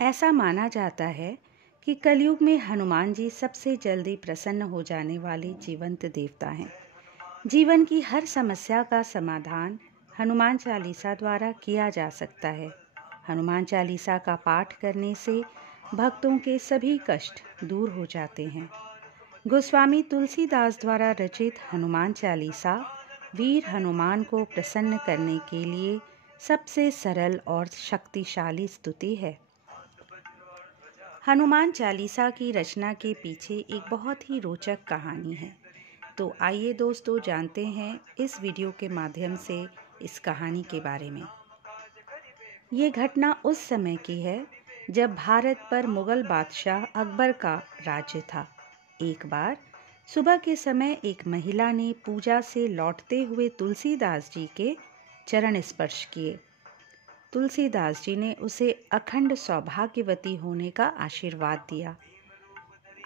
ऐसा माना जाता है कि कलयुग में हनुमान जी सबसे जल्दी प्रसन्न हो जाने वाले जीवंत देवता हैं। जीवन की हर समस्या का समाधान हनुमान चालीसा द्वारा किया जा सकता है। हनुमान चालीसा का पाठ करने से भक्तों के सभी कष्ट दूर हो जाते हैं। गोस्वामी तुलसीदास द्वारा रचित हनुमान चालीसा वीर हनुमान को प्रसन्न करने के लिए सबसे सरल और शक्तिशाली स्तुति है। हनुमान चालीसा की रचना के पीछे एक बहुत ही रोचक कहानी है। तो आइए दोस्तों जानते हैं इस वीडियो के माध्यम से इस कहानी के बारे में। ये घटना उस समय की है जब भारत पर मुगल बादशाह अकबर का राज्य था। एक बार सुबह के समय एक महिला ने पूजा से लौटते हुए तुलसीदास जी के चरण स्पर्श किए। तुलसीदास जी ने उसे अखंड सौभाग्यवती होने का आशीर्वाद दिया।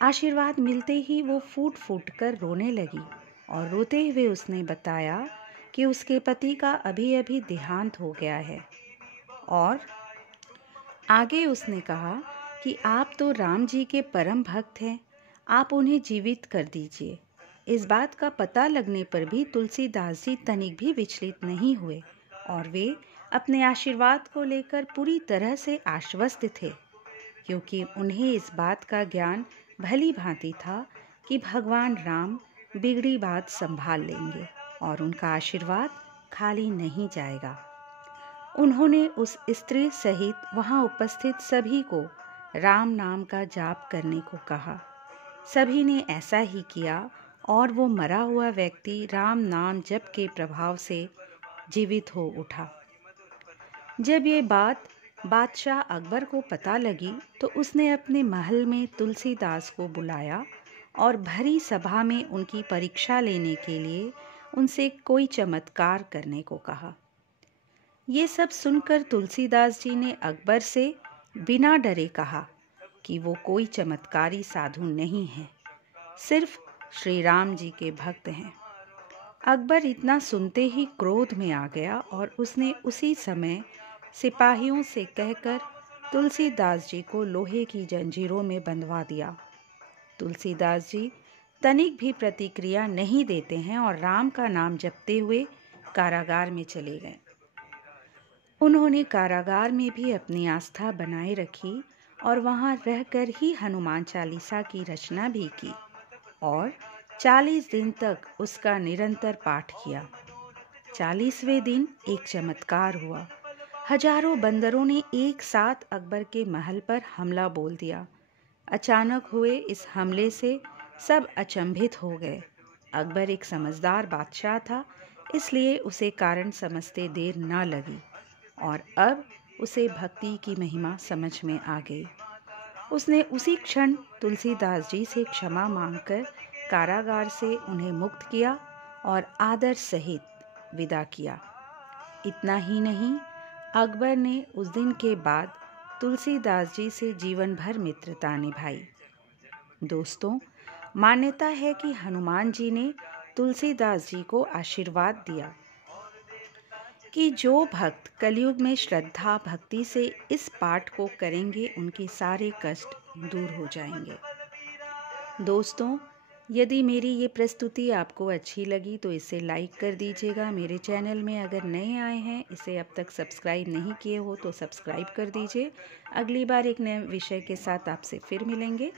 आशीर्वाद मिलते ही वो फूट फूट कर रोने लगी और रोते हुए उसने बताया कि उसके पति का अभी अभी देहांत हो गया है। और आगे उसने कहा कि आप तो राम जी के परम भक्त हैं, आप उन्हें जीवित कर दीजिए। इस बात का पता लगने पर भी तुलसीदास जी तनिक भी विचलित नहीं हुए और वे अपने आशीर्वाद को लेकर पूरी तरह से आश्वस्त थे, क्योंकि उन्हें इस बात का ज्ञान भली भांति था कि भगवान राम बिगड़ी बात संभाल लेंगे और उनका आशीर्वाद खाली नहीं जाएगा। उन्होंने उस स्त्री सहित वहां उपस्थित सभी को राम नाम का जाप करने को कहा। सभी ने ऐसा ही किया और वो मरा हुआ व्यक्ति राम नाम जप के प्रभाव से जीवित हो उठा। जब ये बात बादशाह अकबर को पता लगी तो उसने अपने महल में तुलसीदास को बुलाया और भरी सभा में उनकी परीक्षा लेने के लिए उनसे कोई चमत्कार करने को कहा। ये सब सुनकर तुलसीदास जी ने अकबर से बिना डरे कहा कि वो कोई चमत्कारी साधु नहीं है, सिर्फ श्री राम जी के भक्त हैं। अकबर इतना सुनते ही क्रोध में आ गया और उसने उसी समय सिपाहियों से कहकर तुलसीदास जी को लोहे की जंजीरों में बंधवा दिया। तुलसीदास जी तनिक भी प्रतिक्रिया नहीं देते हैं और राम का नाम जपते हुए कारागार में चले गए। उन्होंने कारागार में भी अपनी आस्था बनाए रखी और वहां रहकर ही हनुमान चालीसा की रचना भी की और 40 दिन तक उसका निरंतर पाठ किया। 40वें दिन एक चमत्कार हुआ। हजारों बंदरों ने एक साथ अकबर के महल पर हमला बोल दिया। अचानक हुए इस हमले से सब अचंभित हो गए। अकबर एक समझदार बादशाह था, इसलिए उसे कारण समझते देर न लगी और अब उसे भक्ति की महिमा समझ में आ गई। उसने उसी क्षण तुलसीदास जी से क्षमा मांगकर कारागार से उन्हें मुक्त किया और आदर सहित विदा किया। इतना ही नहीं, अकबर ने उस दिन के बाद तुलसीदास जी से जीवन भर मित्रता निभाई। दोस्तों, मान्यता है कि हनुमान जी ने तुलसीदास जी को आशीर्वाद दिया कि जो भक्त कलयुग में श्रद्धा भक्ति से इस पाठ को करेंगे उनके सारे कष्ट दूर हो जाएंगे। दोस्तों, यदि मेरी ये प्रस्तुति आपको अच्छी लगी तो इसे लाइक कर दीजिएगा। मेरे चैनल में अगर नए आए हैं, इसे अब तक सब्सक्राइब नहीं किए हो तो सब्सक्राइब कर दीजिए। अगली बार एक नए विषय के साथ आपसे फिर मिलेंगे।